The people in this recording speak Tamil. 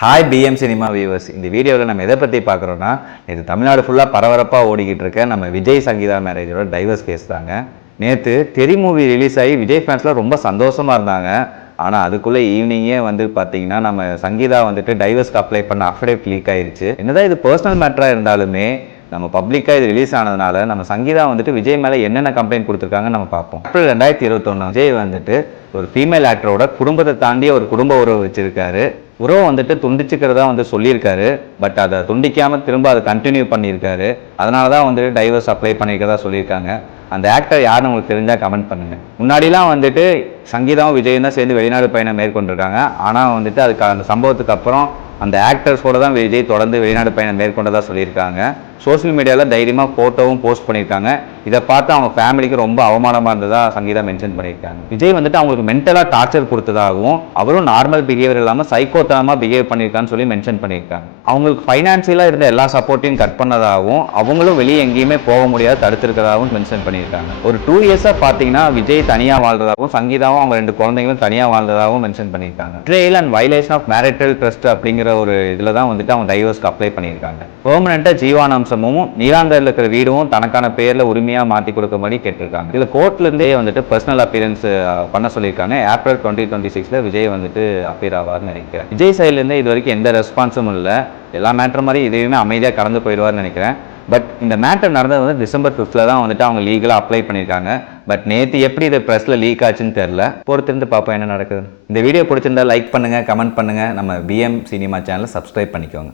Hi PM cinema viewers. இந்த வீடியோவில் நம்ம எதை பற்றி பார்க்குறோன்னா, இது தமிழ்நாடு ஃபுல்லாக பரபரப்பாக ஓடிக்கிட்டு இருக்க நம்ம விஜய் சங்கீதா மேரேஜோட டைவர்ஸ் கேஸ் தாங்க. நேற்று தெரி மூவி ரிலீஸ் ஆகி விஜய் ஃபேன்ஸ்லாம் ரொம்ப சந்தோஷமாக இருந்தாங்க. ஆனால் அதுக்குள்ளே ஈவினிங்கே வந்து பார்த்தீங்கன்னா நம்ம சங்கீதா வந்துட்டு டைவர்ஸ்க்கு அப்ளை பண்ண அஃபிடேவிட் லீக் ஆயிடுச்சு. என்னதான் இது பர்சனல் மேட்டராக இருந்தாலுமே நம்ம பப்ளிக்காக இது ரிலீஸ் ஆனதுனால நம்ம சங்கீதா வந்துட்டு விஜய் மேலே என்னென்ன கம்ப்ளைண்ட் கொடுத்துருக்காங்கன்னு நம்ம பார்ப்போம். ஏப்ரல் 2021 விஜய் வந்துட்டு ஒரு ஃபீமேல் ஆக்டரோட குடும்பத்தை தாண்டி ஒரு குடும்ப உறவு வச்சிருக்காரு. உறவு வந்துட்டு துண்டிச்சுக்கிறதா வந்து சொல்லியிருக்காரு. பட் அதை துண்டிக்காமல் திரும்ப அதை கண்டினியூ பண்ணியிருக்காரு. அதனால தான் வந்துட்டு டைவர்ஸ் அப்ளை பண்ணியிருக்கதா சொல்லியிருக்காங்க. அந்த ஆக்டர் யாருன்னு உங்களுக்கு தெரிஞ்சால் கமெண்ட் பண்ணுங்கள். முன்னாடிலாம் வந்துட்டு சங்கீதாவும் விஜயும் தான் சேர்ந்து வெளிநாடு பயணம் மேற்கொண்டிருக்காங்க. ஆனால் வந்துட்டு அதுக்கு அந்த சம்பவத்துக்கு அப்புறம் அந்த ஆக்டர்ஸோட தான் விஜய் தொடர்ந்து வெளிநாடு பயணம் மேற்கொண்டதாக சொல்லியிருக்காங்க. சோஷியல் மீடியாவில் தைரியமாக ஃபோட்டோவும் போஸ்ட் பண்ணியிருக்காங்க. இதை பார்த்து அவங்க ஃபேமிலிக்கு ரொம்ப அவமானமாக இருந்ததாக சங்கீதா மென்ஷன் பண்ணியிருக்காங்க. விஜய் வந்துட்டு அவங்களுக்கு மென்டலாக டார்ச்சர் கொடுத்ததாகவும் அவரும் நார்மல் பிஹேவியர் இல்லாமல் சைக்கோத்தனமாக பிஹேவ் பண்ணியிருக்கான்னு சொல்லி மென்ஷன் பண்ணியிருக்காங்க. அவங்களுக்கு ஃபைனான்சியலாக இருந்த எல்லா சப்போர்ட்டையும் கட் பண்ணதாகவும் அவங்களும் வெளியே எங்கேயுமே போக முடியாது தடுத்திருக்கிறதாகவும் மென்ஷன் பண்ணியிருக்காங்க. ஒரு 2 இயர்ஸாக பார்த்தீங்கன்னா விஜய் தனியாக வாழ்றதாகவும் சங்கீதாவும் அவங்க 2 குழந்தைங்களும் தனியாக வாழ்ந்ததாகவும் மென்ஷன் பண்ணியிருக்காங்க. Trial and violation of marital trust அப்படிங்கிற ஒரு இதில் தான் வந்துட்டு அவங்க டைவர்ஸ்க்கு அப்ளை பண்ணியிருக்காங்க. பெர்மனெண்ட்டாக ஜீவானம்சமும் நீலாந்தரில் இருக்கிற வீடும் தனக்கான பேரில் உரிமையாக மாற்றி கொடுக்கும்படி கேட்டிருக்காங்க. இதில் கோர்ட்லேருந்தே வந்துட்டு பர்சனல் அப்பியரன்ஸ் பண்ண சொல்லியிருக்காங்க. ஏப்ரல் 2026 விஜய் வந்துட்டு அப்பியர் ஆவார்னு நினைக்கிறேன். விஜய் சைட்லேருந்து இது வரைக்கும் எந்த ரெஸ்பான்ஸும் இல்லை. எல்லா மேட்டர் மாதிரி இதையுமே அமைதியாக கடந்து போயிடுவார்னு நினைக்கிறேன். பட் இந்த மேட்டர் நடந்தது வந்து December 5 தான் வந்துட்டு அவங்க லீகலாக அப்ளை பண்ணியிருக்காங்க. பட் நேற்று எப்படி இது ப்ரெஸ்ஸில் லீக் ஆச்சுன்னு தெரில. பொறுத்திருந்து பார்ப்போம் என்ன நடக்குது. இந்த வீடியோ பிடிச்சிருந்தா லைக் பண்ணுங்கள், கமெண்ட் பண்ணுங்கள். நம்ம பிஎம் சினிமா சேனலை சப்ஸ்கிரைப் பண்ணிக்கோங்க.